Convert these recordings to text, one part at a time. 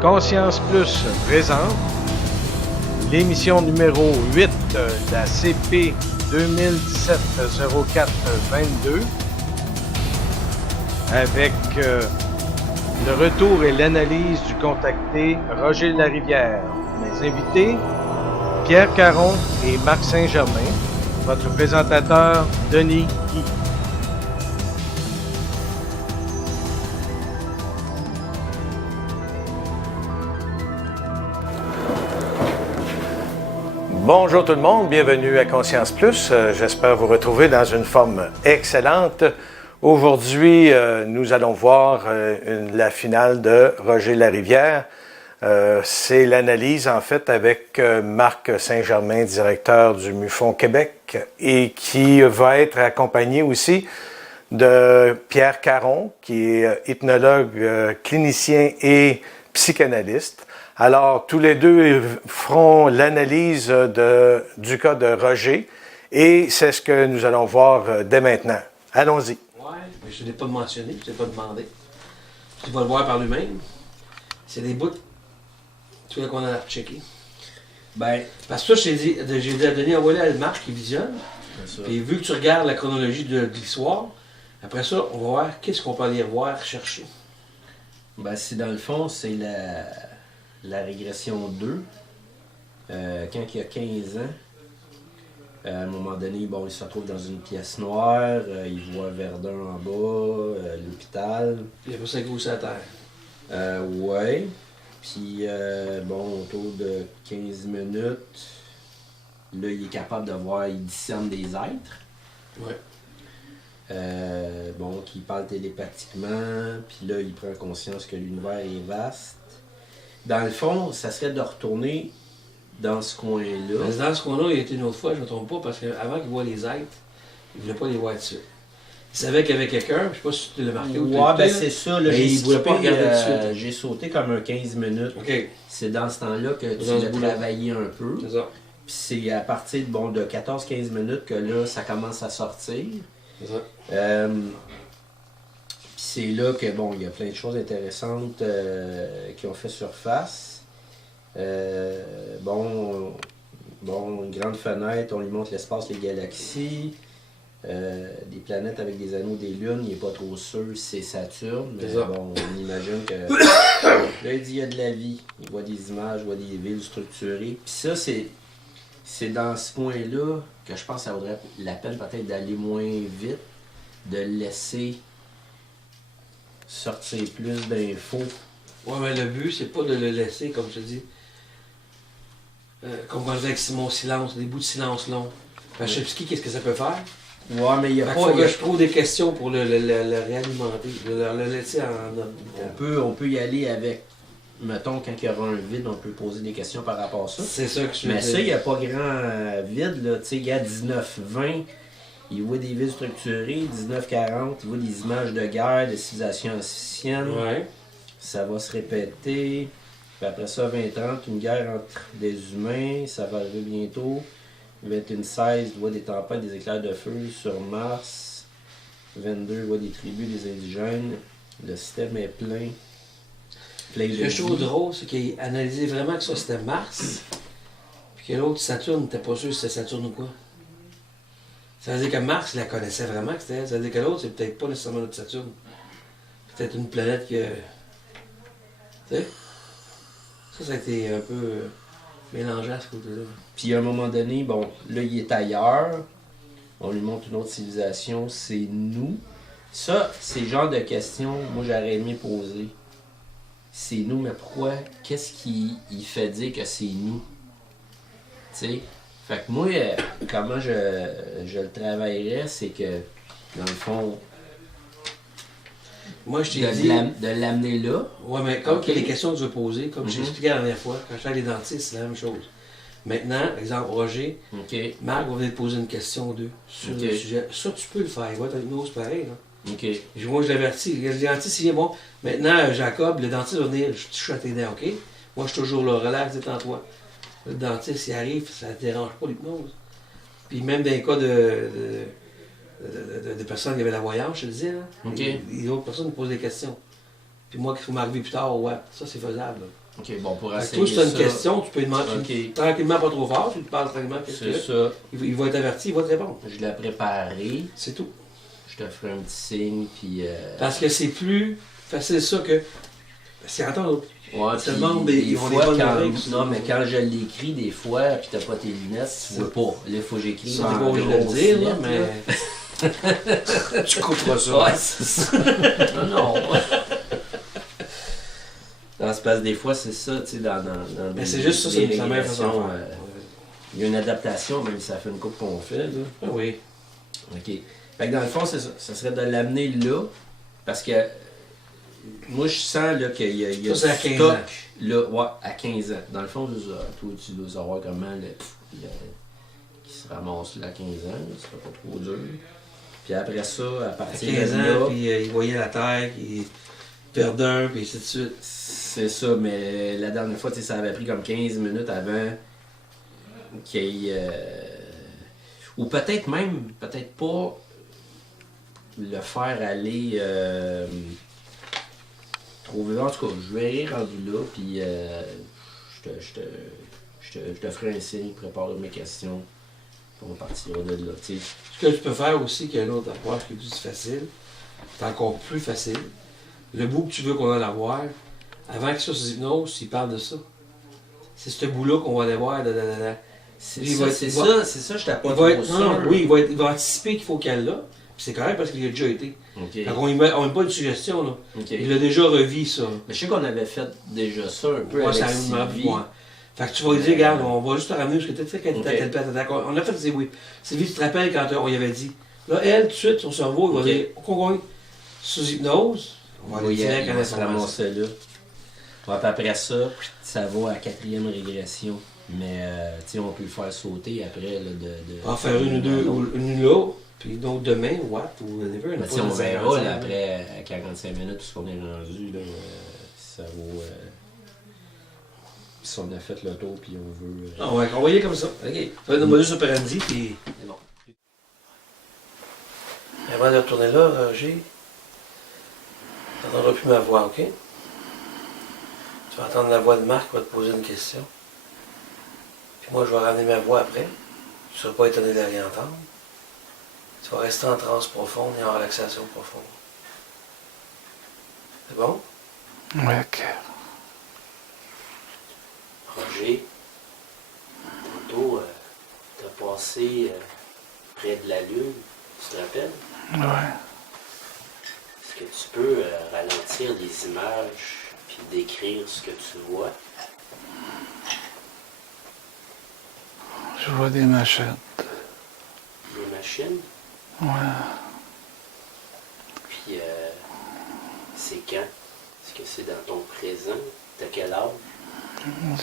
Conscience Plus présente l'émission numéro 8 de la CP 2017-04-22 avec le retour et l'analyse du contacté Roger Larivière. Mes invités, Pierre Caron et Marc Saint-Germain. Votre présentateur, Denis Guy. Bonjour tout le monde, bienvenue à Conscience Plus. J'espère vous retrouver dans une forme excellente. Aujourd'hui, nous allons voir la finale de Roger Larivière. C'est l'analyse en fait avec Marc Saint-Germain, directeur du MUFON Québec, et qui va être accompagné aussi de Pierre Caron, qui est hypnologue, clinicien et psychanalyste. Alors, tous les deux feront l'analyse du cas de Roger et c'est ce que nous allons voir dès maintenant. Allons-y. Oui, mais je ne l'ai pas mentionné, je ne l'ai pas demandé. Tu vas le voir par lui-même. C'est des bouts, tu vois, qu'on a checké. Ben, parce que ça, j'ai dit à Denis, envoie-le à Marc qui visionne. Puis vu que tu regardes la chronologie de l'histoire, après ça, on va voir qu'est-ce qu'on peut aller revoir, chercher. Ben, c'est dans le fond, c'est la régression 2, quand il a 15 ans, à un moment donné, bon, il se retrouve dans une pièce noire, il voit Verdun en bas, l'hôpital. Puis après ça, il goûte à terre. Ouais. Puis, bon, autour de 15 minutes, là, il est capable de voir, il discerne des êtres. Ouais. Bon, qui parle télépathiquement, puis là, il prend conscience que l'univers est vaste. Dans le fond, ça serait de retourner dans ce coin-là. Mais dans ce coin-là, il a été une autre fois, je ne me trompe pas, parce qu'avant qu'il voit les êtres, il ne voulait pas les voir dessus. Il savait qu'il y avait quelqu'un, je ne sais pas si tu l'as marqué ou tu ouais, ben c'est ça, là, il ne voulait pas regarder dessus. J'ai sauté comme un 15 minutes. Okay. C'est dans ce temps-là que tu l'as travaillé un peu. C'est ça. Puis c'est à partir de 14-15 minutes que là, ça commence à sortir. C'est ça. C'est là que, bon, il y a plein de choses intéressantes qui ont fait surface. Bon, une grande fenêtre, on lui montre l'espace, les galaxies, des planètes avec des anneaux, des lunes, il n'est pas trop sûr si c'est Saturne, mais bon, on imagine que là, il dit il y a de la vie, il voit des images, il voit des villes structurées. Puis ça, c'est dans ce point-là que je pense que ça vaudrait la peine peut-être d'aller moins vite, de laisser sortir plus d'infos. Ouais, mais le but, c'est pas de le laisser, comme je te dis. Comme quand je disais avec Simon Silence, des bouts de silence longs. Pachevski, qu'est-ce que ça peut faire? Ouais, mais il y a pas. Il faut que je trouve des questions pour le réalimenter, le laisser en. On peut y aller avec. Mettons, quand il y aura un vide, on peut poser des questions par rapport à ça. C'est ça que je veux Mais dire. ça, il n'y a pas grand vide, là. Tu sais, il y a 19-20. Il voit des villes structurées, 19-40, il voit des images de guerre, de civilisation ancienne. Ouais. Ça va se répéter. Puis après ça, 20-30, une guerre entre des humains, ça va arriver bientôt. 21-16, il voit des tempêtes, des éclairs de feu sur Mars. 22, il voit des tribus, des indigènes. Le système est plein. Ce que je trouve drôle, c'est qu'il analysait vraiment que ça c'était Mars, puis que l'autre Saturne n'était pas sûr si c'était Saturne ou quoi. Ça veut dire que Mars, il la connaissait vraiment que c'était elle. Ça veut dire que l'autre, c'est peut-être pas nécessairement notre Saturne. Peut-être une planète que. Tu sais? Ça a été un peu mélangé à ce côté-là. Puis à un moment donné, bon, là, il est ailleurs. On lui montre une autre civilisation, c'est nous. Ça, c'est le genre de questions, moi, j'aurais aimé poser. C'est nous, mais pourquoi? Qu'est-ce qui fait dire que c'est nous? Tu sais? Fait que moi, comment je le travaillerais, c'est que, dans le fond, moi, je t'ai dit. De l'amener là. Ouais, mais comme les questions que tu veux poser, comme je t'ai expliqué la dernière fois, quand je fais avec les dentistes, c'est la même chose. Maintenant, exemple, Roger, Marc va venir te poser une question ou deux sur le sujet. Ça, tu peux le faire. Il va être avec nous, c'est pareil. Là. Moi, je l'avertis. Le dentiste, il est bon. Maintenant, Jacob, le dentiste va venir, je touche à tes dents, OK? Moi, je suis toujours là, relax, détends-toi. Le dentiste, il arrive, ça ne dérange pas l'hypnose. Puis même dans les cas de personnes qui avaient la voyance, je te le disais, là, les autres personnes me posent des questions. Puis moi, qu'il faut m'arriver plus tard, ouais, ça c'est faisable. Là. OK, bon, pour Toi, essayer si tu as une ça, question, tu peux demander tranquillement, pas trop fort, tu te parles tranquillement, qu'est-ce que c'est ça. il va être averti, il va te répondre. Je l'ai préparé. C'est tout. Je te ferai un petit signe, puis... Parce que c'est plus facile ça que... C'est attends, Ouais, te puis demandent, des ils ont fois, des bonnes quand... oreilles, Non, mais quand je l'écris, des fois, puis t'as pas tes lunettes, tu vois pas. Là, il faut que j'écrive ça, t'es en pas obligé de le dire, là, grosses mais... tu couperas ça. Ouais, c'est ça. Non. Dans ce passe des fois, c'est ça, tu sais, dans Mais c'est juste ça, c'est la même façon de faire. Il y a une adaptation, même si ça fait une coupe qu'on fait, là. Ah oui. OK. Fait que dans le fond, c'est ça. Ça serait de l'amener là, parce que moi, je sens là, qu'il y a ça, c'est à du 15 ans. stock, là, ouais, à 15 ans. Dans le fond, toi, tu dois savoir comment qui se ramasse là à 15 ans, ce sera pas trop dur. Puis après ça, à À partir 15 de ans, là... puis il voyait la terre, il perdait un, puis ainsi de suite. C'est ça, mais la dernière fois, tu sais, ça avait pris comme 15 minutes avant qu'il y ait... ou peut-être même, peut-être pas le faire aller trop vite. En tout cas, je vais y rendu là, puis je te ferai un signe, prépare mes questions, puis on partira de là, tu sais. Ce que tu peux faire aussi, qu'il y a une autre approche qui est plus facile, c'est encore plus facile. Le bout que tu veux qu'on aille voir, avant qu'il soit sous hypnose, il parle de ça. C'est ce bout-là qu'on va aller voir. C'est Lui, ça, je t'ai pas trop sûr. Non, oui, il va anticiper qu'il faut qu'elle là. Puis c'est correct parce qu'il a déjà été. OK. Donc on ne met pas une suggestion, là. OK. Il a déjà revu ça. Mais je sais qu'on avait fait déjà ça un peu Moi, avec ça arrive Sylvie. moi. Fait que tu vas lui dire, regarde, on va juste te ramener parce que tu sais quand tu étais à telle place. On a fait, c'est oui. Sylvie, tu te rappelles quand on y avait dit. Là, elle, tout de suite, son cerveau, il va dire, on sous hypnose. On va aller direct à il va se l'information. ramasser là. Ouais, puis après ça, ça va à 4e régression. Mais tu sais, on peut le faire sauter après. Là, En faire une ou deux, une là, puis une autre demain, what, ou whatever. Mais tu sais, on verra là, après à 45 minutes, tout ce qu'on est rendu, là, ça vaut. Si on a fait le tour, puis on veut. Ah ouais, on va y aller comme ça. OK. Ça va être un modus operandi, puis. C'est bon. Avant de retourner là, Roger, tu n'entendras plus ma voix, OK? Tu vas entendre la voix de Marc qui va te poser une question. Puis moi, je vais ramener ma voix après. Tu ne seras pas étonné de la réentendre. Tu vas rester en transe profonde et en relaxation profonde. C'est bon? Oui, OK. Roger, tantôt, t'as passé près de la Lune, tu te rappelles? Ouais. Est-ce que tu peux ralentir les images puis décrire ce que tu vois? Je vois des machines. Des machines? Ouais. Puis, c'est quand? Est-ce que c'est dans ton présent? T'as quel âge?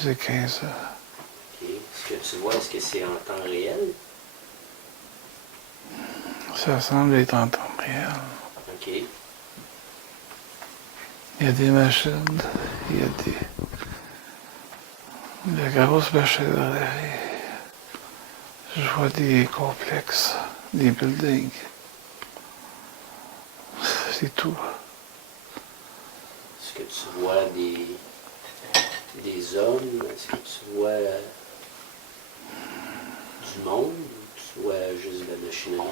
J'ai 15 ans. Okay. Ce que tu vois, est-ce que c'est en temps réel? Ça semble être en temps réel. OK. Il y a des machines, il y a des grosses machineries. Je vois des complexes, des buildings. C'est tout. Est-ce que tu vois des hommes? Est-ce que tu vois du monde? Ou tu vois juste de la machinerie?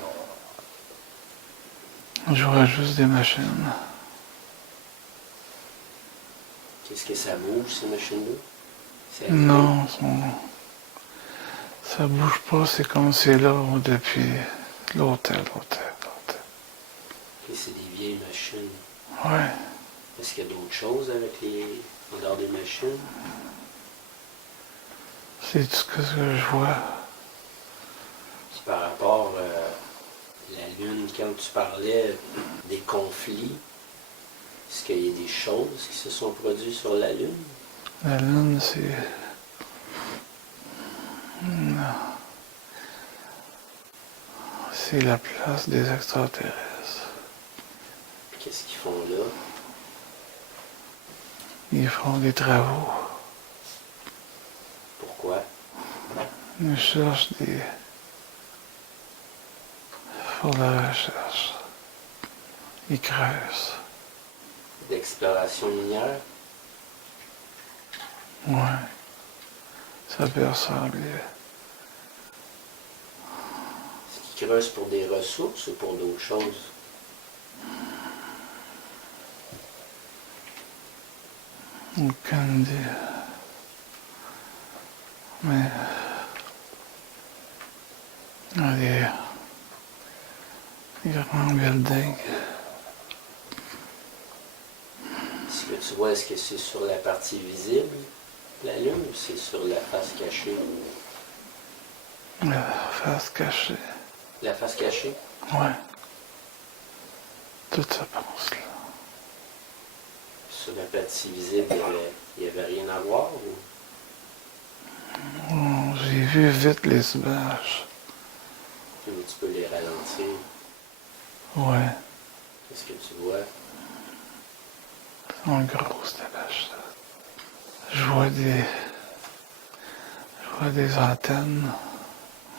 Je vois juste des machines. Qu'est-ce que ça bouge, ces machines-là? C'est Non, ça bouge pas, c'est comme c'est là depuis l'hôtel. Et c'est des vieilles machines. Ouais. Est-ce qu'il y a d'autres choses avec en dehors des machines? C'est tout ce que je vois. Puis par rapport à la Lune, quand tu parlais des conflits, est-ce qu'il y a des choses qui se sont produites sur la Lune? La Lune, c'est... Non. C'est la place des extraterrestres. Qu'est-ce qu'ils font là? Ils font des travaux. Pourquoi? Ils cherchent des... Ils font de la recherche. Ils creusent. D'exploration minière? Ouais. Ça peut ressembler. Est-ce qu'ils creusent pour des ressources ou pour d'autres choses? Aucune idée. Mais. Il y a des grands buildings. Ce que tu vois, est-ce que c'est sur la partie visible, la Lune, ou c'est sur la face cachée? La face cachée. La face cachée? Ouais. Tout ça pense là. Sur la partie visible, il n'y avait rien à voir? Ou... Oh, j'ai vu vite les images. Tu peux les ralentir. Ouais. Qu'est-ce que tu vois? C'est une grosse images. Je vois des antennes.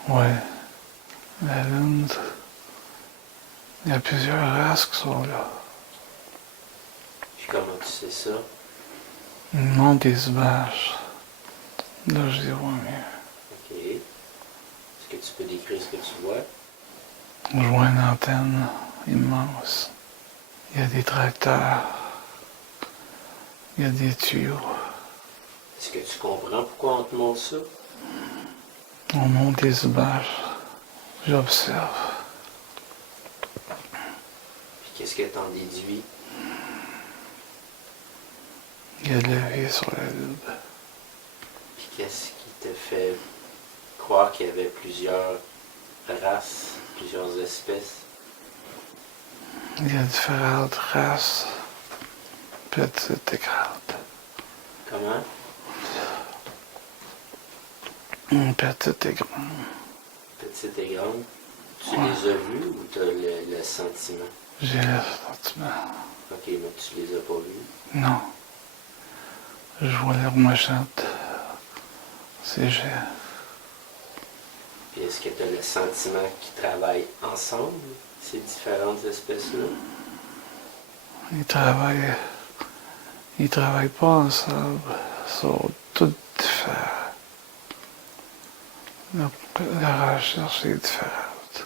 Ouais. La Lune. Il y a plusieurs races qui sont là. Puis comment tu sais ça? Ils me montrent des images. Là, je les vois mieux. OK. Est-ce que tu peux décrire ce que tu vois? Je vois une antenne immense. Il y a des tracteurs. Il y a des tuyaux. Est-ce que tu comprends pourquoi on te montre ça? On monte des images. J'observe. Puis qu'est-ce que tu en déduis? Il y a de la vie sur la Lune. Puis qu'est-ce qui te fait croire qu'il y avait plusieurs races, plusieurs espèces? Il y a différentes races. Petites et grandes. Comment? Petites et grandes. Petites et grandes. Tu les as vues ou tu as le sentiment? J'ai le sentiment. OK, mais tu les as pas vues. Non. Je vois leur machette. C'est géant. Puis est-ce que tu as le sentiment qu'ils travaillent ensemble, ces différentes espèces-là? Ils travaillent pas ensemble. Ils sont tous différents. La recherche est différente.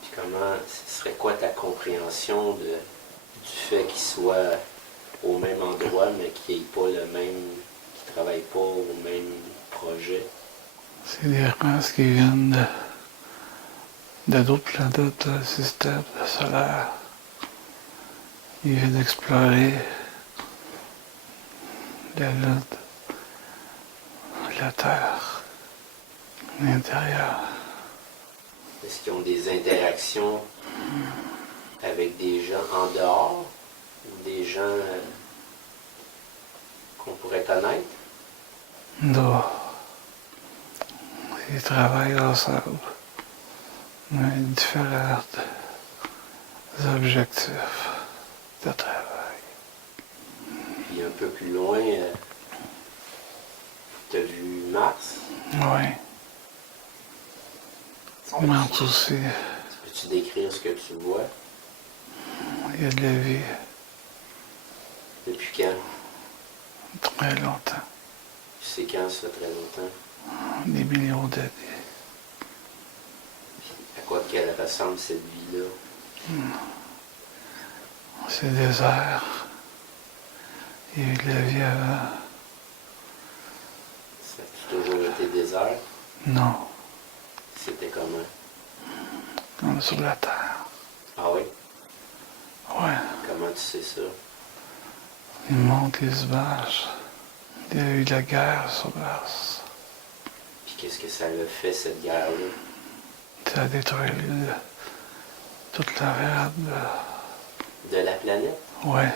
Puis comment, ce serait quoi ta compréhension du fait qu'ils soient au même endroit, mais qu'ils n'aient pas le même, qu'ils ne travaillent pas au même projet? C'est des races qui viennent de d'autres planètes du système solaire. Ils viennent explorer la Lune, la Terre, l'intérieur. Est-ce qu'ils ont des interactions avec des gens en dehors ou des gens qu'on pourrait connaître? Non. Ils travaillent ensemble, mais différents objectifs de travail. Puis un peu plus loin, tu as vu Mars? Oui. Mars aussi, Peux-tu décrire ce que tu vois? il y a de la vie Depuis quand? très longtemps, Tu sais quand, ça fait très longtemps? des millions d'années. À quoi qu'elle ressemble cette vie-là? C'est désert. Il y a eu de la vie avant. Ça a toujours été désert? Non, C'était comment? comme sur la Terre. Ah oui? Ouais, Comment tu sais ça? ils montrent les images. Il y a eu de la guerre sur Mars. Puis qu'est-ce que ça a fait, cette guerre-là? Ça a détruit toute l'environnement. De la planète? Ouais,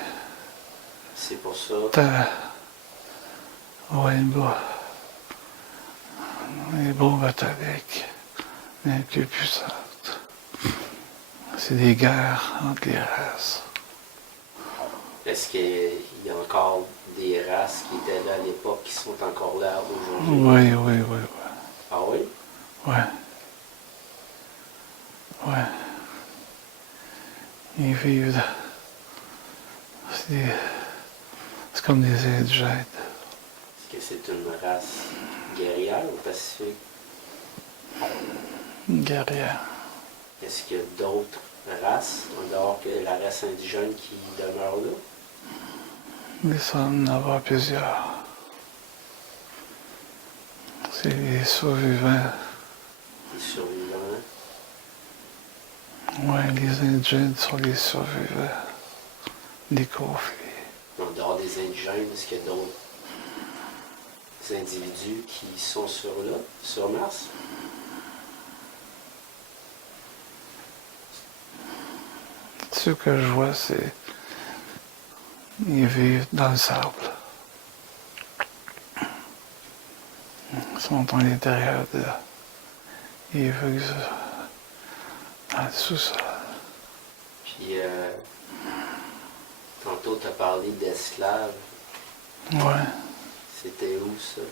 C'est pour ça? ouais, les bombes atomiques, les plus puissantes. C'est des guerres entre les races. Est-ce qu'il y a encore des races qui étaient là à l'époque qui sont encore là aujourd'hui? Oui, oui, oui, oui. Ah oui? Ouais. Ouais. Ils vivent. C'est comme des indigènes. Est-ce que c'est une race guerrière ou pacifique? Guerrière. Est-ce qu'il y a d'autres races, en dehors que la race indigène, qui demeure là? Il semble y en avoir plusieurs. C'est les survivants. Les survivants? Oui, les indigènes sont les survivants des conflits. En dehors des indigènes, est-ce qu'il y a d'autres individus qui sont sur Mars? Ce que je vois, c'est qu'ils vivent dans le sable. Ils sont à l'intérieur de... Ils vivent dans le sous-sol. Puis, tantôt, tu as parlé d'esclaves. Ouais, C'était où, ça?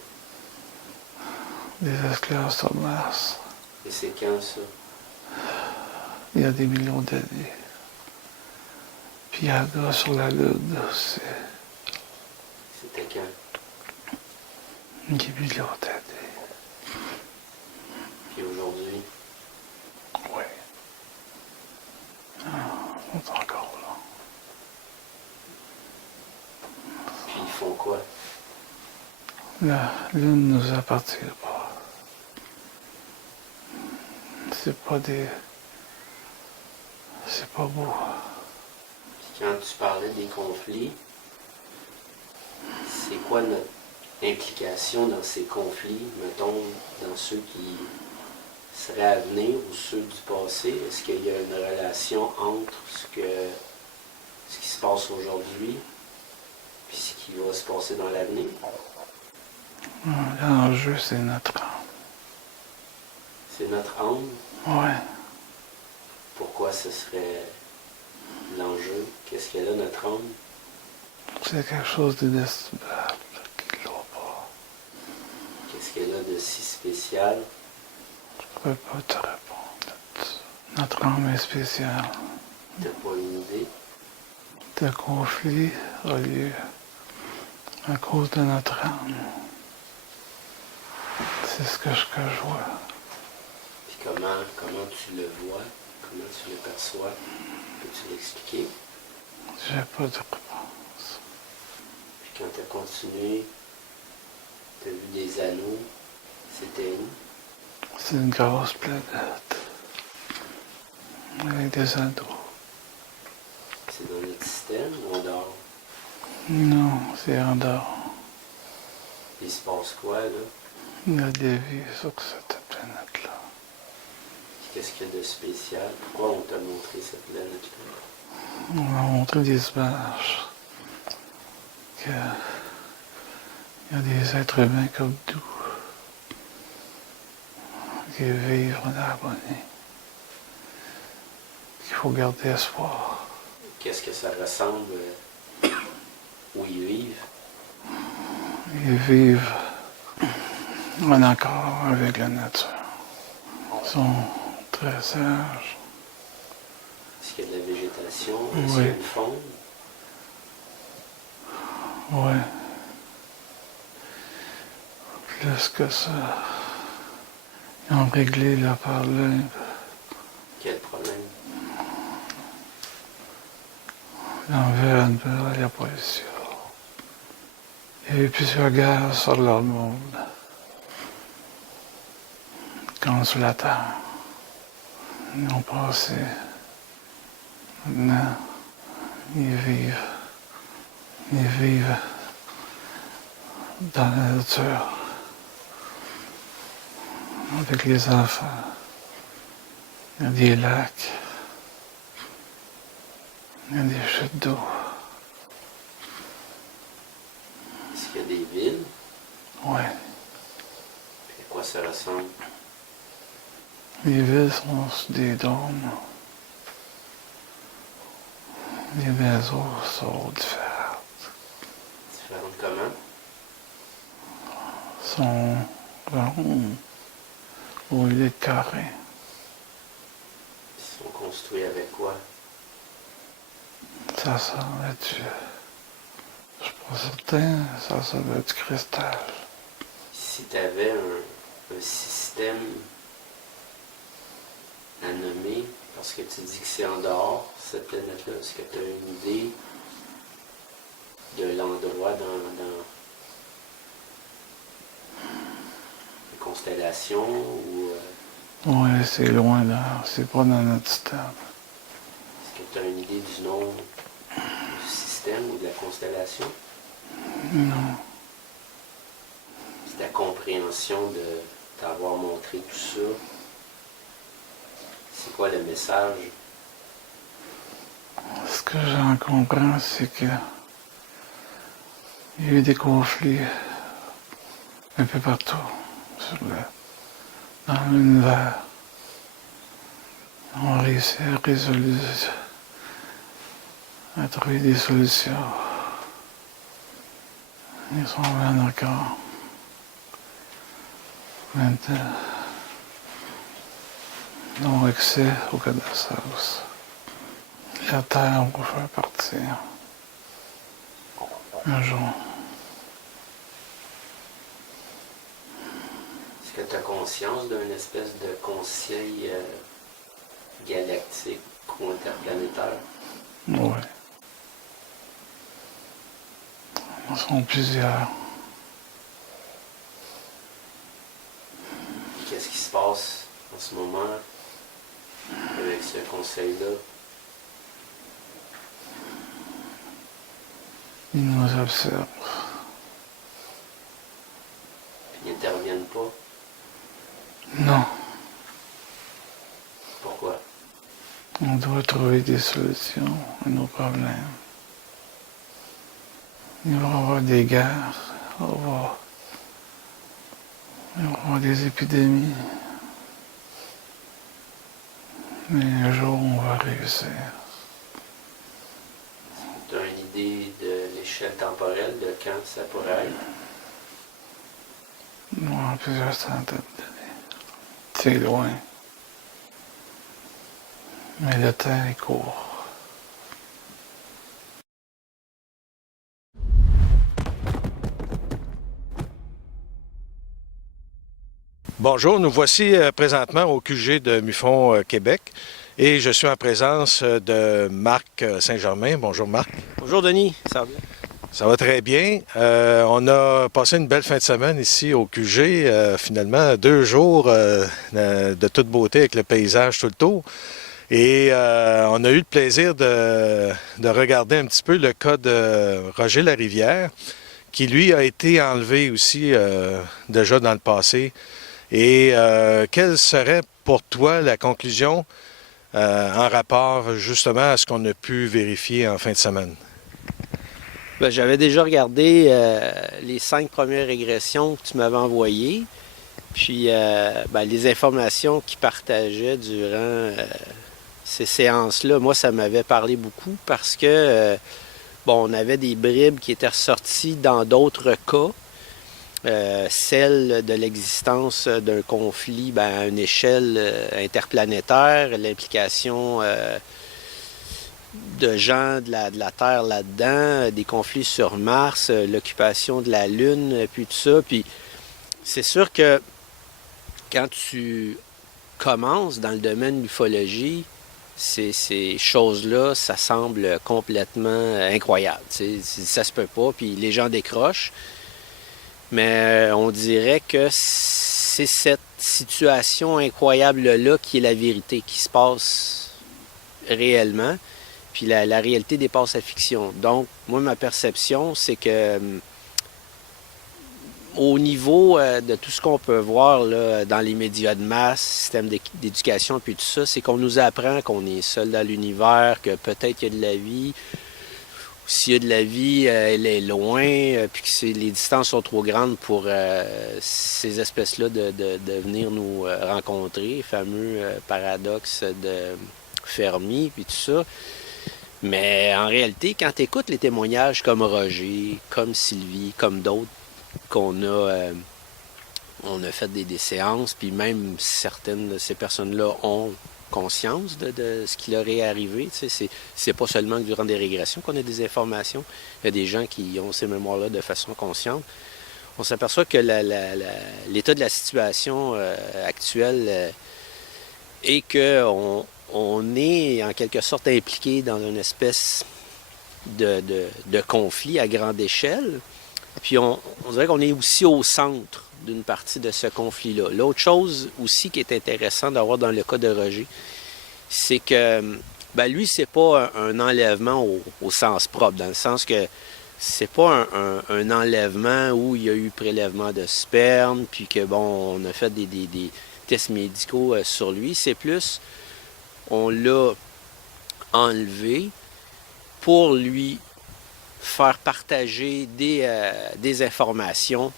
des esclaves sur Mars. Et c'est quand, ça? Il y a des millions d'années. Puis il y en a sur la Lune aussi. C'était quand? Des millions d'années. Puis aujourd'hui? Oui. Ils sont encore là. Puis ils font quoi? La Lune nous appartient pas. C'est pas des... C'est pas beau. Puis quand tu parlais des conflits, c'est quoi notre implication dans ces conflits, mettons, dans ceux qui seraient à venir ou ceux du passé? Est-ce qu'il y a une relation entre ce qui se passe aujourd'hui puis ce qui va se passer dans l'avenir? L'enjeu, c'est notre âme. C'est notre âme. Ouais. Pourquoi ce serait l'enjeu? Qu'est-ce qu'elle a, notre âme? C'est quelque chose d'inestimable qui ne l'a pas. Qu'est-ce qu'elle a de si spécial? Je peux pas te répondre là-dessus. Notre âme est spéciale. T'as pas une idée? Le conflit a lieu à cause de notre âme. C'est ce que je vois. Puis comment tu le vois? Comment tu le perçois? Peux-tu l'expliquer? J'ai pas de réponse. Puis quand tu as continué, tu as vu des anneaux, c'était où? C'est une grosse planète. Avec des anneaux. C'est dans notre système ou en dehors? Non, c'est en dehors. Il se passe quoi, là? Il y a des vies sur cette planète-là. Puis qu'est-ce qu'il y a de spécial? Pourquoi on t'a montré cette planète-là? On m'a montré des images. Il y a des êtres humains comme nous qui vivent en harmonie. Il faut garder espoir. Qu'est-ce que ça ressemble où ils vivent? Ils vivent en accord avec la nature. Ils sont très sages. Est-ce qu'il y a de la végétation? Oui. Est-ce qu'il y a une faune? Oui. Plus que ça. Ils ont réglé le problème. Quel problème? L'environnement et la pollution. Il y a eu plusieurs guerres sur le monde. Comme sur la Terre. Ils ont passé. Maintenant, ils vivent dans la nature. Avec les enfants. Il y a des lacs. Il y a des chutes d'eau. Est-ce qu'il y a des villes? Oui. Puis à quoi ça ressemble? Les villes sont sur des dômes. Les maisons sont différentes. Différentes comment? Sont rondes au lieu de carrés. Ils sont construits avec quoi? Ça ressemble à du... Je sais pas pas certain, ça doit être du cristal. Si tu avais un système à nommer, parce que tu dis que c'est en dehors, cette planète-là, est-ce que tu as une idée de l'endroit dans les constellations ou Oui, c'est loin là, c'est pas dans notre système. est-ce que tu as une idée du nom du système ou de la constellation? Non. C'est ta compréhension de t'avoir montré tout ça. C'est quoi le message? Ce que j'en comprends, c'est que il y a eu des conflits un peu partout dans l'univers. On a réussi à trouver des solutions. Ils sont bien d'accord. Maintenant, non accès au cadassos. La Terre va faire partir. Un jour. Est-ce que tu as conscience d'une espèce de conseil galactique ou interplanétaire? Oui. Ils sont plusieurs. Qu'est-ce qui se passe en ce moment avec ce conseil-là? Ils nous observent. Ils n'interviennent pas? Non. Pourquoi? On doit trouver des solutions à nos problèmes. Il va y avoir des guerres, il va y avoir des épidémies. Mais un jour, on va réussir. Tu as une idée de l'échelle temporelle, de quand ça pourrait être? Moi, plusieurs centaines d'années. C'est loin. Mais le temps est court. Bonjour, nous voici présentement au QG de MUFON Québec et je suis en présence de Marc Saint-Germain. Bonjour Marc. Bonjour Denis, ça va bien? Ça va très bien. On a passé une belle fin de semaine ici au QG. Finalement, 2 jours de toute beauté avec le paysage tout le tour. Et on a eu le plaisir de regarder un petit peu le cas de Roger Larivière, qui lui a été enlevé aussi déjà dans le passé. Et quelle serait pour toi la conclusion en rapport justement à ce qu'on a pu vérifier en fin de semaine? Ben, j'avais déjà regardé les 5 premières régressions que tu m'avais envoyées, puis les informations qu'il partageait durant ces séances-là. Moi, ça m'avait parlé beaucoup parce que on avait des bribes qui étaient ressorties dans d'autres cas. Celle de l'existence d'un conflit à une échelle interplanétaire, l'implication de gens de la Terre là-dedans, des conflits sur Mars, l'occupation de la Lune, puis tout ça. Puis c'est sûr que quand tu commences dans le domaine de l'ufologie, ces choses-là, ça semble complètement incroyable. Ça se peut pas, puis les gens décrochent. Mais on dirait que c'est cette situation incroyable-là qui est la vérité, qui se passe réellement. Puis la réalité dépasse la fiction. Donc, moi, ma perception, c'est que au niveau de tout ce qu'on peut voir là, dans les médias de masse, système d'éducation, puis tout ça, c'est qu'on nous apprend qu'on est seul dans l'univers, que peut-être il y a de la vie. S'il y a de la vie, elle est loin, puis que les distances sont trop grandes pour ces espèces-là de venir nous rencontrer, fameux paradoxe de Fermi, puis tout ça. Mais en réalité, quand tu écoutes les témoignages comme Roger, comme Sylvie, comme d'autres qu'on a, on a fait des séances, puis même certaines de ces personnes-là ont conscience de ce qui leur est arrivé. C'est pas seulement que durant des régressions qu'on a des informations. Il y a des gens qui ont ces mémoires-là de façon consciente. On s'aperçoit que l'état de la situation actuelle est qu'on est en quelque sorte impliqué dans une espèce de conflit à grande échelle. Puis on dirait qu'on est aussi au centre d'une partie de ce conflit-là. L'autre chose aussi qui est intéressant d'avoir dans le cas de Roger, c'est que lui, c'est pas un enlèvement au sens propre, dans le sens que c'est pas un enlèvement où il y a eu prélèvement de sperme, puis que on a fait des tests médicaux sur lui. C'est plus, on l'a enlevé pour lui faire partager des informations.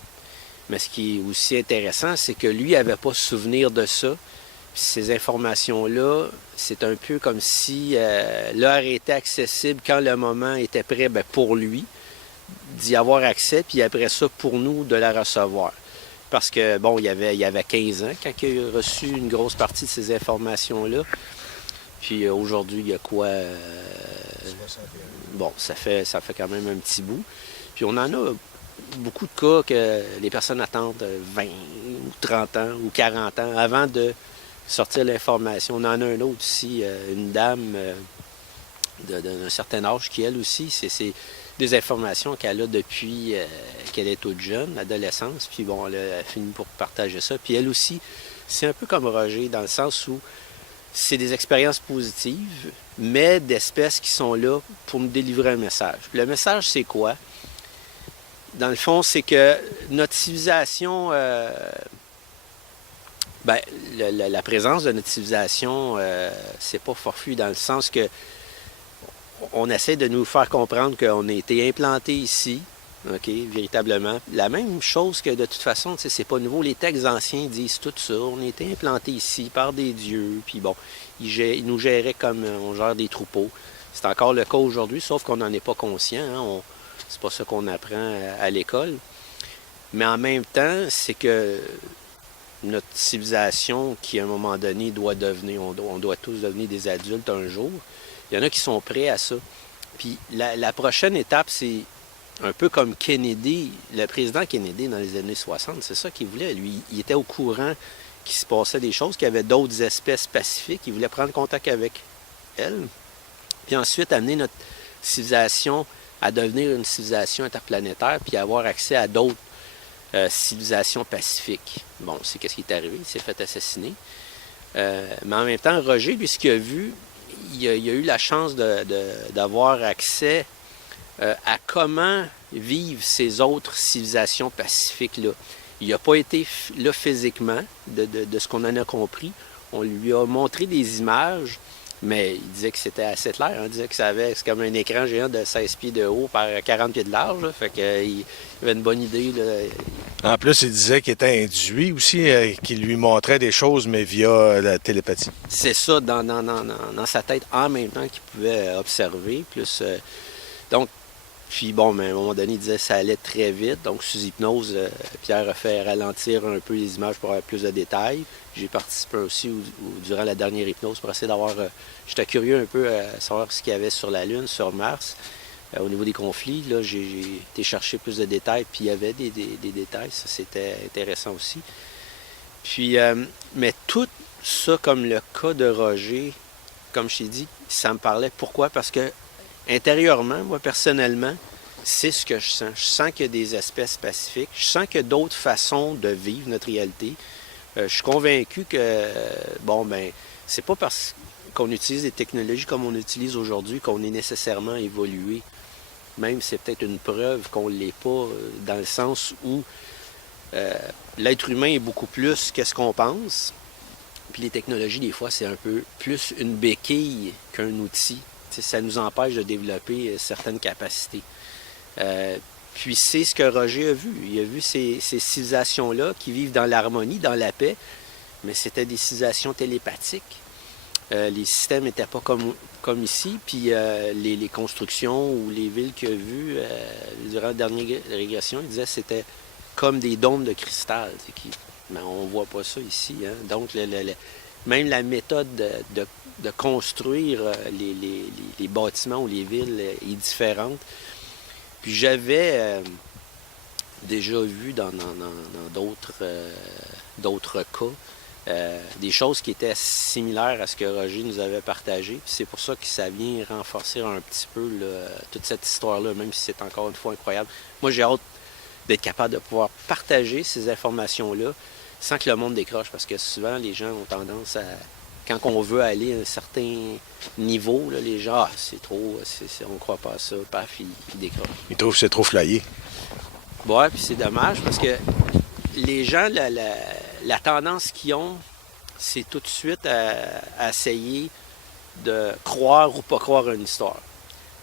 Mais ce qui est aussi intéressant, c'est que lui n'avait pas souvenir de ça. Puis ces informations-là, c'est un peu comme si l'heure était accessible quand le moment était prêt pour lui d'y avoir accès, puis après ça, pour nous, de la recevoir. Parce que, il y avait 15 ans quand il a reçu une grosse partie de ces informations-là. Puis aujourd'hui, il y a quoi? Ça fait quand même un petit bout. Puis on en a beaucoup de cas que les personnes attendent 20 ou 30 ans ou 40 ans avant de sortir l'information. On en a un autre aussi, une dame d'un certain âge qui, elle aussi, c'est des informations qu'elle a depuis qu'elle est toute jeune, l'adolescence. Puis elle a fini pour partager ça. Puis elle aussi, c'est un peu comme Roger, dans le sens où c'est des expériences positives, mais d'espèces qui sont là pour nous délivrer un message. Puis le message, c'est quoi? Dans le fond, c'est que notre civilisation, la présence de notre civilisation, c'est pas forfait dans le sens que on essaie de nous faire comprendre qu'on a été implanté ici, OK, véritablement. La même chose que de toute façon, c'est pas nouveau. Les textes anciens disent tout ça. On a été implanté ici par des dieux, puis ils nous géraient comme on gère des troupeaux. C'est encore le cas aujourd'hui, sauf qu'on n'en est pas conscient. Hein. C'est pas ça qu'on apprend à l'école. Mais en même temps, c'est que notre civilisation, qui à un moment donné doit devenir, on doit tous devenir des adultes un jour, il y en a qui sont prêts à ça. Puis la prochaine étape, c'est un peu comme Kennedy, le président Kennedy dans les années 60, c'est ça qu'il voulait. Lui, il était au courant qu'il se passait des choses, qu'il y avait d'autres espèces pacifiques. Il voulait prendre contact avec elles. Puis ensuite, amener notre civilisation à devenir une civilisation interplanétaire, puis avoir accès à d'autres civilisations pacifiques. C'est qu'est-ce qui est arrivé. Il s'est fait assassiner. Mais en même temps, Roger, lui, ce qu'il a vu, il a eu la chance d'avoir accès à comment vivent ces autres civilisations pacifiques-là. Il n'a pas été là physiquement, de ce qu'on en a compris. On lui a montré des images, mais il disait que c'était assez clair. Il disait que c'est comme un écran géant de 16 pieds de haut par 40 pieds de large. Là. Fait qu'il avait une bonne idée. Là. En plus, il disait qu'il était induit aussi, qu'il lui montrait des choses, mais via la télépathie. C'est ça, dans sa tête, en même temps qu'il pouvait observer. Plus, donc, puis à un moment donné, il disait que ça allait très vite. Donc, sous hypnose, Pierre a fait ralentir un peu les images pour avoir plus de détails. J'ai participé aussi durant la dernière hypnose pour essayer d'avoir... j'étais curieux un peu à savoir ce qu'il y avait sur la Lune, sur Mars. Au niveau des conflits, là, j'ai été chercher plus de détails, puis il y avait des détails. Ça, c'était intéressant aussi. Puis, mais tout ça, comme le cas de Roger, comme je t'ai dit, ça me parlait. Pourquoi? Parce que intérieurement, moi, personnellement, c'est ce que je sens. Je sens qu'il y a des espèces pacifiques. Je sens qu'il y a d'autres façons de vivre notre réalité. Je suis convaincu que, c'est pas parce qu'on utilise des technologies comme on utilise aujourd'hui qu'on est nécessairement évolué. Même c'est peut-être une preuve qu'on ne l'est pas, dans le sens où l'être humain est beaucoup plus qu'est-ce qu'on pense. Puis les technologies, des fois, c'est un peu plus une béquille qu'un outil. Ça nous empêche de développer certaines capacités. Puis c'est ce que Roger a vu. Il a vu ces civilisations-là qui vivent dans l'harmonie, dans la paix, mais c'était des civilisations télépathiques. Les systèmes n'étaient pas comme ici, puis les constructions ou les villes qu'il a vues durant la dernière régression, il disait que c'était comme des dômes de cristal. Mais on ne voit pas ça ici. Hein? Donc même la méthode de construire les bâtiments ou les villes est différente. Puis j'avais déjà vu dans d'autres cas des choses qui étaient similaires à ce que Roger nous avait partagé. Puis c'est pour ça que ça vient renforcer un petit peu là, toute cette histoire-là, même si c'est encore une fois incroyable. Moi, j'ai hâte d'être capable de pouvoir partager ces informations-là sans que le monde décroche, parce que souvent, les gens ont tendance à... Quand on veut aller à un certain niveau, là, les gens, c'est trop, on ne croit pas à ça, paf, ils décrochent. Ils trouvent que c'est trop flyé. Ouais, puis c'est dommage, parce que les gens, la tendance qu'ils ont, c'est tout de suite à essayer de croire ou pas croire à une histoire.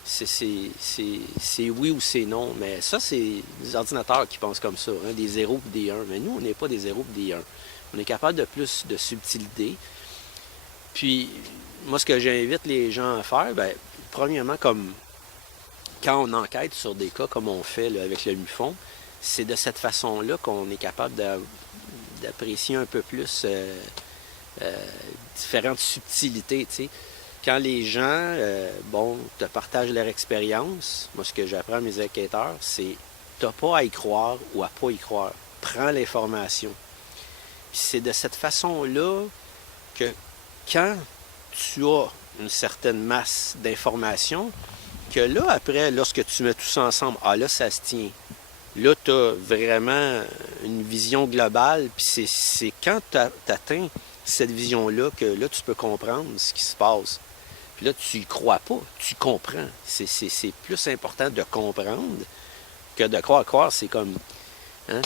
C'est oui ou c'est non, mais ça, c'est des ordinateurs qui pensent comme ça, hein, des 0 et des 1. Mais nous, on n'est pas des 0 et des 1. On est capable de plus de subtilité. Puis, moi, ce que j'invite les gens à faire, bien, premièrement, comme quand on enquête sur des cas comme on fait là, avec le MUFON, c'est de cette façon-là qu'on est capable d'apprécier un peu plus différentes subtilités, tu sais. Quand les gens, te partagent leur expérience, moi, ce que j'apprends à mes enquêteurs, c'est t'as pas à y croire ou à pas y croire. Prends l'information. Puis c'est de cette façon-là que quand tu as une certaine masse d'informations, que là, après, lorsque tu mets tout ça ensemble, là, ça se tient. Là, tu as vraiment une vision globale, puis c'est quand tu atteins cette vision-là que là, tu peux comprendre ce qui se passe. Puis là, tu y crois pas, tu comprends. C'est plus important de comprendre que de croire. Croire, c'est comme... Hein,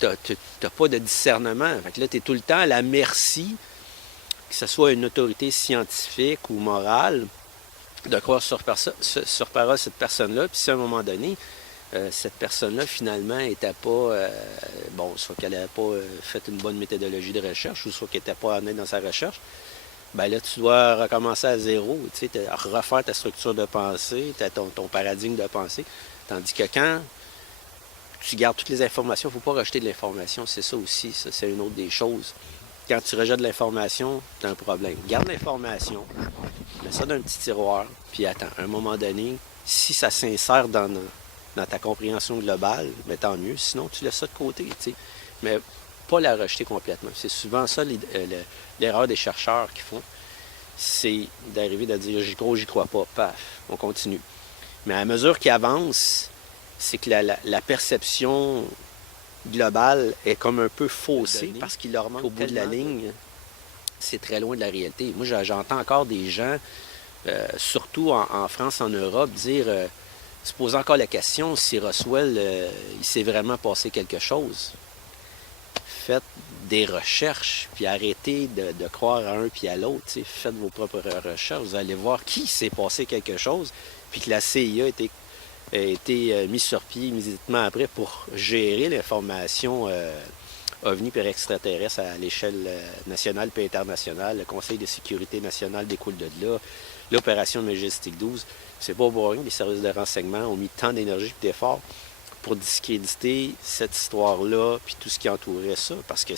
t'as pas de discernement. Fait que là, tu es tout le temps à la merci, que ce soit une autorité scientifique ou morale, de croire sur parole cette personne-là. Puis si à un moment donné, cette personne-là, finalement, n'était pas... soit qu'elle n'avait pas fait une bonne méthodologie de recherche, ou soit qu'elle n'était pas honnête dans sa recherche, bien là, tu dois recommencer à zéro, tu sais, refaire ta structure de pensée, ton paradigme de pensée. Tandis que quand tu gardes toutes les informations, il ne faut pas rejeter de l'information, c'est ça aussi, ça, c'est une autre des choses. Quand tu rejettes de l'information, tu as un problème. Garde l'information, mets ça dans un petit tiroir, puis attends, à un moment donné, si ça s'insère dans ta compréhension globale, bien, tant mieux, sinon tu laisses ça de côté, tu sais. Mais pas la rejeter complètement. C'est souvent ça l'erreur des chercheurs qui font, c'est d'arriver à dire j'y crois pas, paf, on continue. Mais à mesure qu'ils avancent, c'est que la perception globale est comme un peu faussée parce qu'il leur manque au bout de la ligne, c'est très loin de la réalité. Moi, j'entends encore des gens, surtout en France, en Europe, dire, se poser encore la question si Roswell, il s'est vraiment passé quelque chose. Faites des recherches, puis arrêtez de croire à un puis à l'autre. Faites vos propres recherches. Vous allez voir qui s'est passé quelque chose, puis que la CIA a été mise sur pied immédiatement après pour gérer l'information OVNI et extraterrestre à l'échelle nationale et internationale. Le Conseil de sécurité nationale découle de là. L'opération Majestic 12, c'est pas pour rien. Les services de renseignement ont mis tant d'énergie et d'efforts pour discréditer cette histoire-là, puis tout ce qui entourait ça, parce que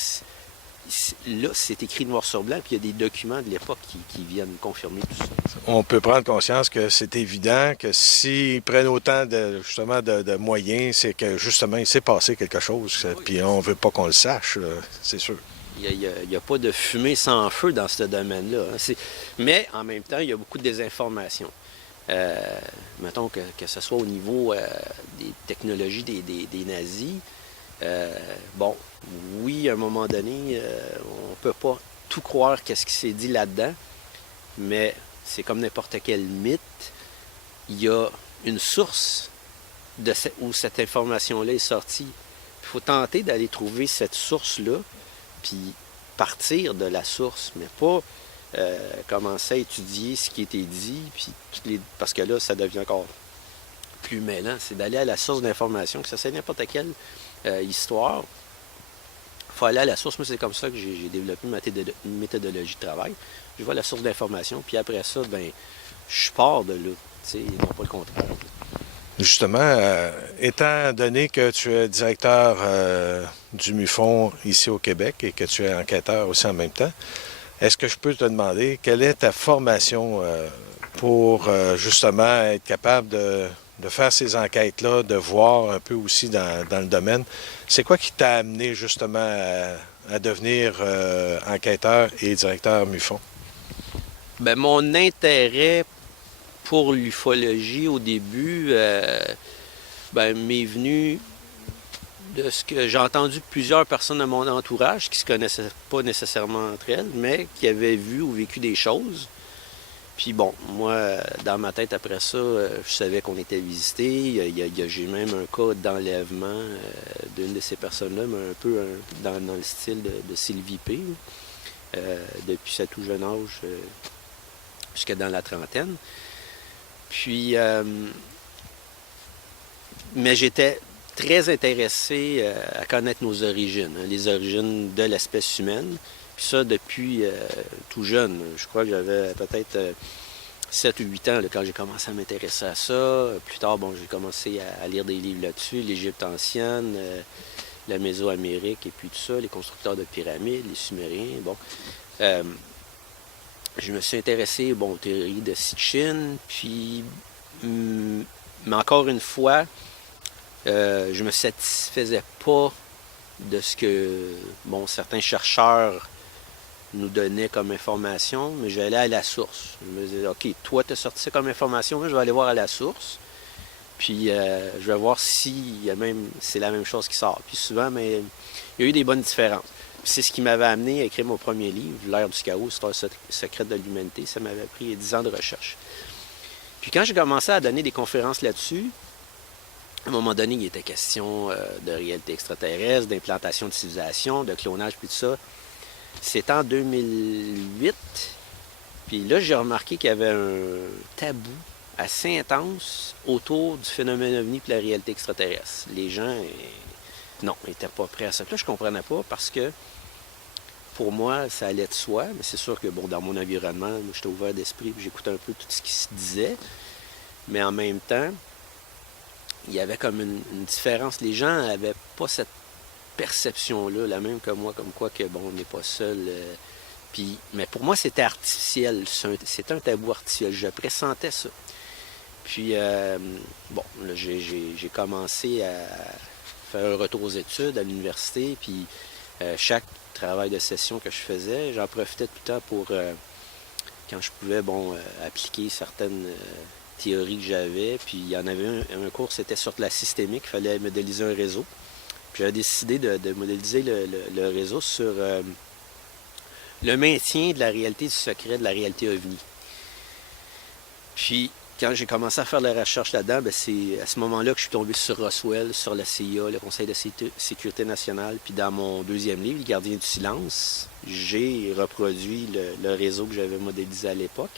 là, c'est écrit noir sur blanc, puis il y a des documents de l'époque qui viennent confirmer tout ça. On peut prendre conscience que c'est évident que s'ils prennent autant de moyens, c'est que justement, il s'est passé quelque chose, puis on ne veut pas qu'on le sache, c'est sûr. Il n'y a pas de fumée sans feu dans ce domaine-là. Hein. Mais en même temps, il y a beaucoup de désinformation. Mettons que ce soit au niveau des technologies des nazis, oui, à un moment donné, on ne peut pas tout croire qu'est-ce qui s'est dit là-dedans, mais c'est comme n'importe quel mythe, il y a une source où cette information-là est sortie. Il faut tenter d'aller trouver cette source-là, puis partir de la source, mais pas commencer à étudier ce qui a été dit, puis parce que là, ça devient encore plus mêlant. C'est d'aller à la source d'information, que ça c'est n'importe quelle histoire. Il faut aller à la source. Moi, c'est comme ça que j'ai développé ma méthodologie de travail. Je vois la source d'information, puis après ça, je pars de là, tu sais, et non pas le contraire. Justement, étant donné que tu es directeur du MUFON ici au Québec et que tu es enquêteur aussi en même temps. Est-ce que je peux te demander quelle est ta formation pour justement être capable de faire ces enquêtes-là, de voir un peu aussi dans le domaine? C'est quoi qui t'a amené justement à devenir enquêteur et directeur MUFON? Ben, mon intérêt pour l'ufologie au début m'est venu de ce que j'ai entendu de plusieurs personnes de mon entourage qui ne se connaissaient pas nécessairement entre elles, mais qui avaient vu ou vécu des choses. Puis bon, moi, dans ma tête, après ça, je savais qu'on était visité. J'ai même un cas d'enlèvement d'une de ces personnes-là, mais un peu dans le style de Sylvie P. Depuis sa tout jeune âge jusqu'à dans la trentaine. Puis, mais j'étais très intéressé à connaître nos origines, hein, les origines de l'espèce humaine. Puis ça, depuis tout jeune. Je crois que j'avais peut-être 7 ou 8 ans là, quand j'ai commencé à m'intéresser à ça. Plus tard, bon, j'ai commencé à lire des livres là-dessus, l'Égypte ancienne, la Mésoamérique et puis tout ça, les constructeurs de pyramides, les Sumériens. Bon. Je me suis intéressé aux théories de Sitchin, puis, mais encore une fois, je me satisfaisais pas de ce que certains chercheurs nous donnaient comme information, mais j'allais à la source. Je me disais, OK, toi, tu as sorti ça comme information, moi, je vais aller voir à la source, puis je vais voir si c'est la même chose qui sort. Puis souvent, mais il y a eu des bonnes différences. C'est ce qui m'avait amené à écrire mon premier livre, L'ère du chaos, histoire secrète de l'humanité. Ça m'avait pris 10 ans de recherche. Puis quand j'ai commencé à donner des conférences là-dessus, à un moment donné, il était question de réalité extraterrestre, d'implantation de civilisation, de clonage, puis tout ça. C'était en 2008. Puis là, j'ai remarqué qu'il y avait un tabou assez intense autour du phénomène ovni et de la réalité extraterrestre. Les gens, non, n'étaient pas prêts à ça. Puis là, je ne comprenais pas parce que pour moi, ça allait de soi. Mais c'est sûr que, dans mon environnement, j'étais ouvert d'esprit et j'écoutais un peu tout ce qui se disait. Mais en même temps, il y avait comme une différence. Les gens n'avaient pas cette perception-là, la même que moi, comme quoi que, on n'est pas seul. Mais pour moi, c'était artificiel. C'était un tabou artificiel. Je pressentais ça. Puis, là, j'ai commencé à faire un retour aux études à l'université. Puis, chaque travail de session que je faisais, j'en profitais tout le temps pour, quand je pouvais, appliquer certaines théories que j'avais. Puis, il y en avait un cours, c'était sur la systémique. Il fallait modéliser un réseau. Puis, j'avais décidé de modéliser le réseau sur le maintien de la réalité du secret, de la réalité ovni. Puis, quand j'ai commencé à faire la recherche là-dedans, c'est à ce moment-là que je suis tombé sur Roswell, sur la CIA, le Conseil de sécurité nationale. Puis dans mon deuxième livre, Les gardiens du silence, j'ai reproduit le réseau que j'avais modélisé à l'époque.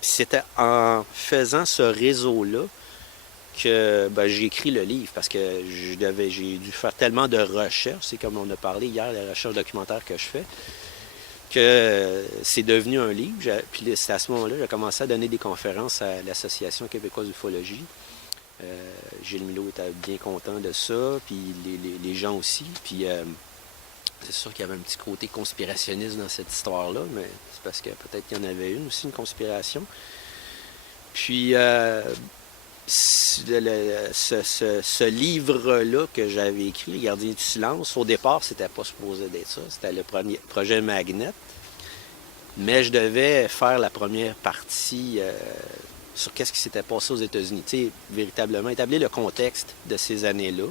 Puis c'était en faisant ce réseau-là que j'ai écrit le livre, parce que j'ai dû faire tellement de recherches. C'est comme on a parlé hier, la recherche documentaire que je fais, que c'est devenu un livre. Puis c'est à ce moment-là que j'ai commencé à donner des conférences à l'Association québécoise d'ufologie. Gilles Milot était bien content de ça, puis les gens aussi. Puis c'est sûr qu'il y avait un petit côté conspirationniste dans cette histoire-là, mais c'est parce que peut-être qu'il y en avait une conspiration. Puis ce livre-là que j'avais écrit, Les gardiens du silence, au départ, c'était pas supposé d'être ça. C'était le projet Magnet. Mais je devais faire la première partie sur qu'est-ce qui s'était passé aux États-Unis. Tu sais, véritablement établir le contexte de ces années-là.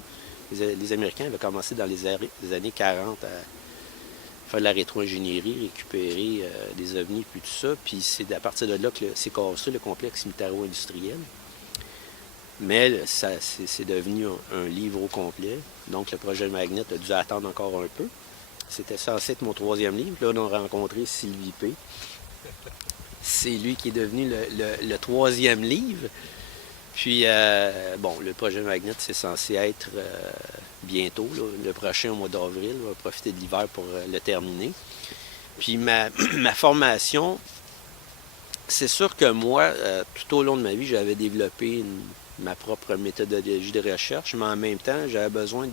Les Américains avaient commencé dans les années 40 à faire de la rétro-ingénierie, récupérer des ovnis, puis tout ça. Puis c'est à partir de là que c'est construit le complexe militaro-industriel. Mais c'est devenu un livre au complet. Donc, le projet Magnet a dû attendre encore un peu. C'était censé être mon troisième livre. Là, on a rencontré Sylvie P. C'est lui qui est devenu le troisième livre. Puis, le projet Magnet, c'est censé être bientôt, là, le prochain au mois d'avril. On va profiter de l'hiver pour le terminer. Puis, ma formation, c'est sûr que moi, tout au long de ma vie, j'avais développé ma propre méthodologie de recherche, mais en même temps, j'avais besoin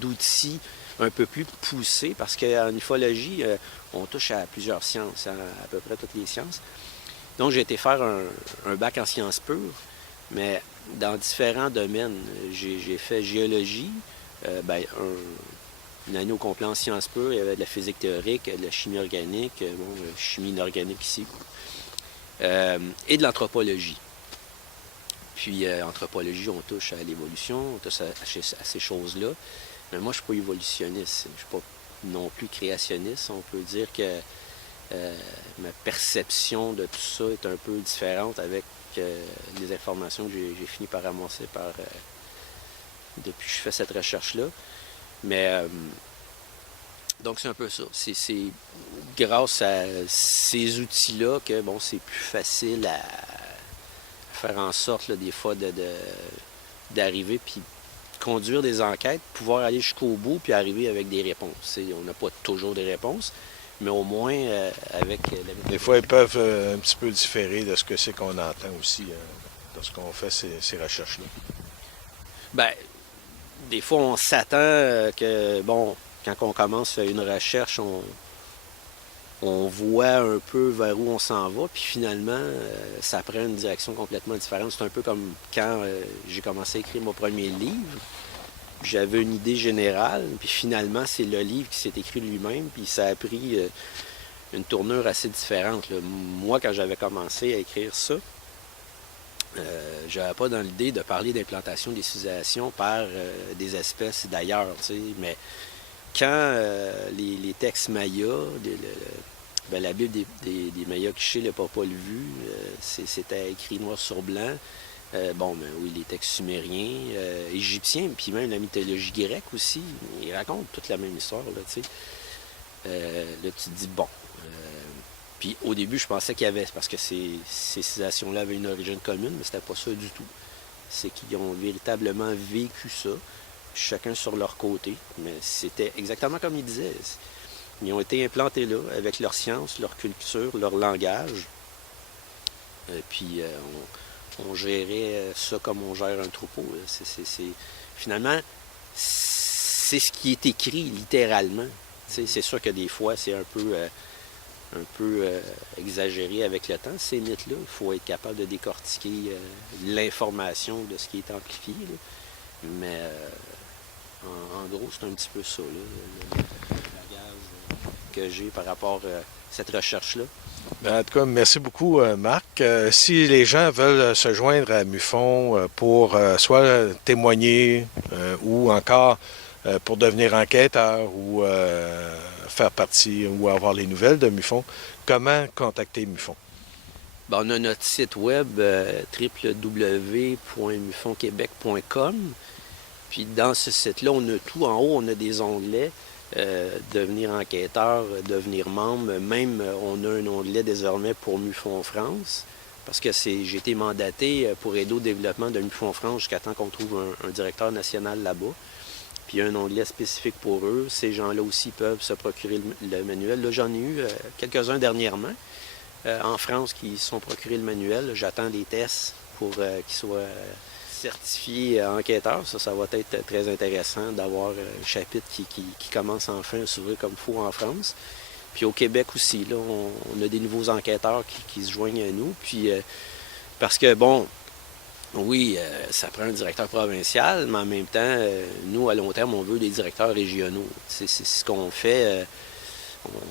d'outils un peu plus poussés parce qu'en ufologie, on touche à plusieurs sciences, à peu près toutes les sciences. Donc, j'ai été faire un bac en sciences pures, mais dans différents domaines. J'ai fait géologie, une année au complet en sciences pures. Il y avait de la physique théorique, de la chimie organique, chimie inorganique ici, et de l'anthropologie. Puis, anthropologie, on touche à l'évolution, on touche à ces choses-là. Mais moi, je ne suis pas évolutionniste, je ne suis pas non plus créationniste. On peut dire que ma perception de tout ça est un peu différente avec les informations que j'ai fini par ramasser depuis que je fais cette recherche-là. Mais donc c'est un peu ça. C'est grâce à ces outils-là que c'est plus facile à faire en sorte là, des fois d'arriver puis conduire des enquêtes, pouvoir aller jusqu'au bout puis arriver avec des réponses. On n'a pas toujours des réponses, mais au moins avec Des fois, ils peuvent un petit peu différer de ce que c'est qu'on entend aussi lorsqu'on fait ces recherches-là. Bien, des fois, on s'attend que, quand on commence une recherche, on voit un peu vers où on s'en va, puis finalement, ça prend une direction complètement différente. C'est un peu comme quand j'ai commencé à écrire mon premier livre. J'avais une idée générale, puis finalement, c'est le livre qui s'est écrit lui-même, puis ça a pris une tournure assez différente, là. Moi, quand j'avais commencé à écrire ça, j'avais pas dans l'idée de parler d'implantation des civilisations par des espèces d'ailleurs, mais quand les textes mayas, la Bible des Mayas Quiché, le Popol Vuh, c'était écrit noir sur blanc. Oui, les textes sumériens, égyptiens, puis même la mythologie grecque aussi, ils racontent toute la même histoire, là, tu sais. Là, tu te dis, puis au début, je pensais qu'il y avait, parce que ces civilisations-là avaient une origine commune, mais c'était pas ça du tout. C'est qu'ils ont véritablement vécu ça, chacun sur leur côté, mais c'était exactement comme ils disaient. Ils ont été implantés là, avec leur science, leur culture, leur langage, puis on gérait ça comme on gère un troupeau. Finalement, c'est ce qui est écrit littéralement. C'est sûr que des fois, c'est un peu exagéré avec le temps, ces mythes-là. Il faut être capable de décortiquer l'information de ce qui est amplifié. Là. Mais en gros, c'est un petit peu ça, là, le bagage que j'ai par rapport à cette recherche-là. En tout cas, merci beaucoup, Marc. Si les gens veulent se joindre à MUFON pour soit témoigner ou encore pour devenir enquêteur ou faire partie ou avoir les nouvelles de MUFON, comment contacter MUFON? On a notre site web www.mufonquebec.com. Puis dans ce site-là, on a tout. En haut, on a des onglets. Devenir enquêteur, devenir membre. Même, on a un onglet désormais pour MUFON France, parce que j'ai été mandaté pour aider au développement de MUFON France jusqu'à temps qu'on trouve un directeur national là-bas. Puis il y a un onglet spécifique pour eux. Ces gens-là aussi peuvent se procurer le manuel. Là, j'en ai eu quelques-uns dernièrement en France qui se sont procurés le manuel. J'attends des tests pour qu'ils soient certifié enquêteur. Ça va être très intéressant d'avoir un chapitre qui commence enfin à s'ouvrir comme il faut en France. Puis au Québec aussi, là, on a des nouveaux enquêteurs qui se joignent à nous. Puis parce que, oui, ça prend un directeur provincial, mais en même temps, nous, à long terme, on veut des directeurs régionaux. C'est ce qu'on fait.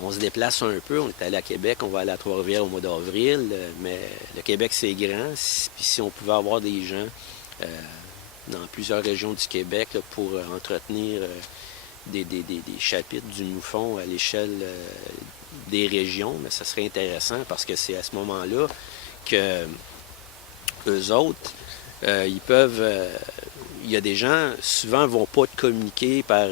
On se déplace un peu. On est allé à Québec, on va aller à Trois-Rivières au mois d'avril. Mais le Québec, c'est grand. Puis si on pouvait avoir des gens dans plusieurs régions du Québec là, pour entretenir des chapitres du MUFON à l'échelle des régions, mais ça serait intéressant parce que c'est à ce moment-là que eux autres, ils peuvent... il y a des gens, souvent, ne vont pas te communiquer par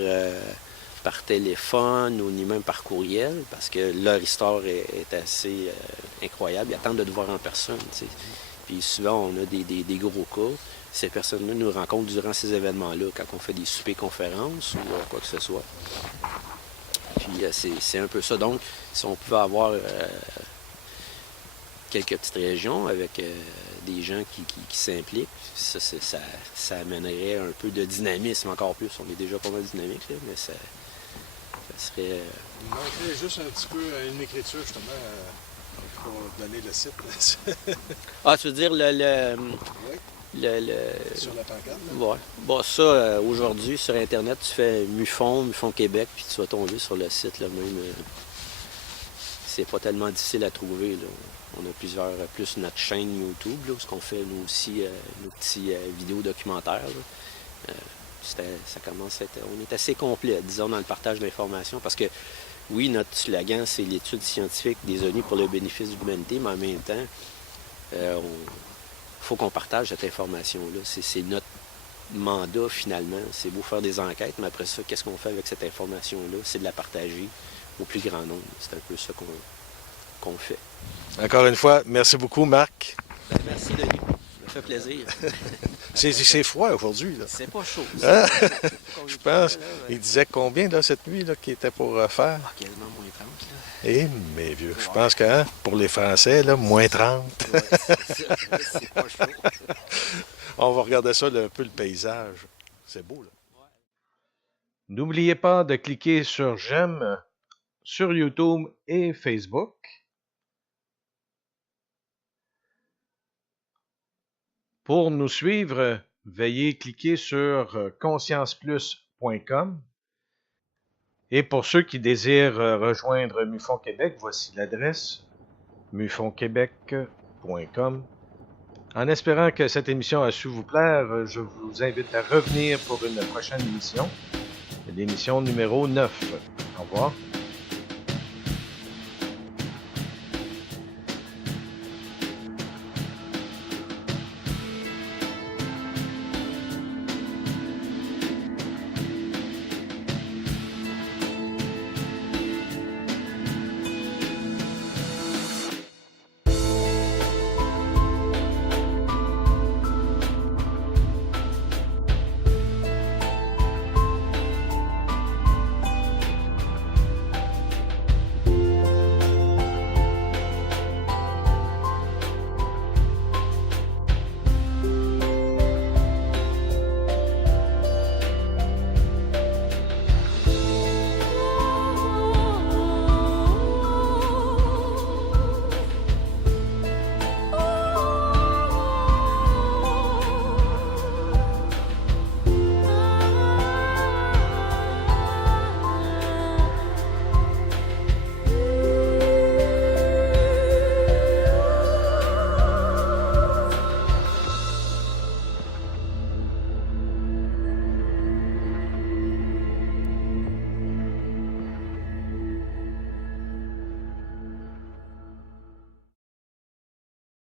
téléphone ou ni même par courriel parce que leur histoire est assez incroyable. Ils attendent de te voir en personne. T'sais. Puis souvent, on a des gros cas. Ces personnes-là nous rencontrent durant ces événements-là, quand on fait des soupers-conférences ou quoi que ce soit. Puis c'est un peu ça. Donc, si on pouvait avoir quelques petites régions avec des gens qui s'impliquent. Ça amènerait un peu de dynamisme encore plus. On est déjà pas mal dynamique, là, mais ça serait... Il manquerait juste un petit peu une écriture, justement, pour donner le site. Ah, tu veux dire Oui, sur la pancarte. Ouais. Bon, ça, aujourd'hui, sur Internet, tu fais MUFON Québec, puis tu vas tomber sur le site, là, même. C'est pas tellement difficile à trouver, là. On a plus notre chaîne YouTube, là, où on fait, nous aussi, nos petits vidéos documentaires, là. Ça commence à être... On est assez complet, disons, dans le partage d'informations, parce que, oui, notre slogan, c'est l'étude scientifique des ONU pour le bénéfice de l'humanité, mais en même temps, il faut qu'on partage cette information-là. C'est notre mandat, finalement. C'est beau faire des enquêtes, mais après ça, qu'est-ce qu'on fait avec cette information-là? C'est de la partager au plus grand nombre. C'est un peu ça qu'on fait. Encore une fois, merci beaucoup, Marc. Ben, merci, Denis. Ça me fait plaisir. C'est froid aujourd'hui, là. C'est pas chaud. Hein? Je pense. Il disait combien, là, cette nuit, là, qu'il était pour faire? Ah, quasiment moins 30, là. Eh, mes vieux, je pense que hein, pour les Français, là, moins 30. Ouais, c'est pas chaud. On va regarder ça, là, un peu le paysage. C'est beau, là. N'oubliez pas de cliquer sur j'aime sur YouTube et Facebook. Pour nous suivre, veuillez cliquer sur conscienceplus.com. Et pour ceux qui désirent rejoindre MUFON Québec, voici l'adresse mufonquebec.com. En espérant que cette émission a su vous plaire, je vous invite à revenir pour une prochaine émission, l'émission numéro 9. Au revoir.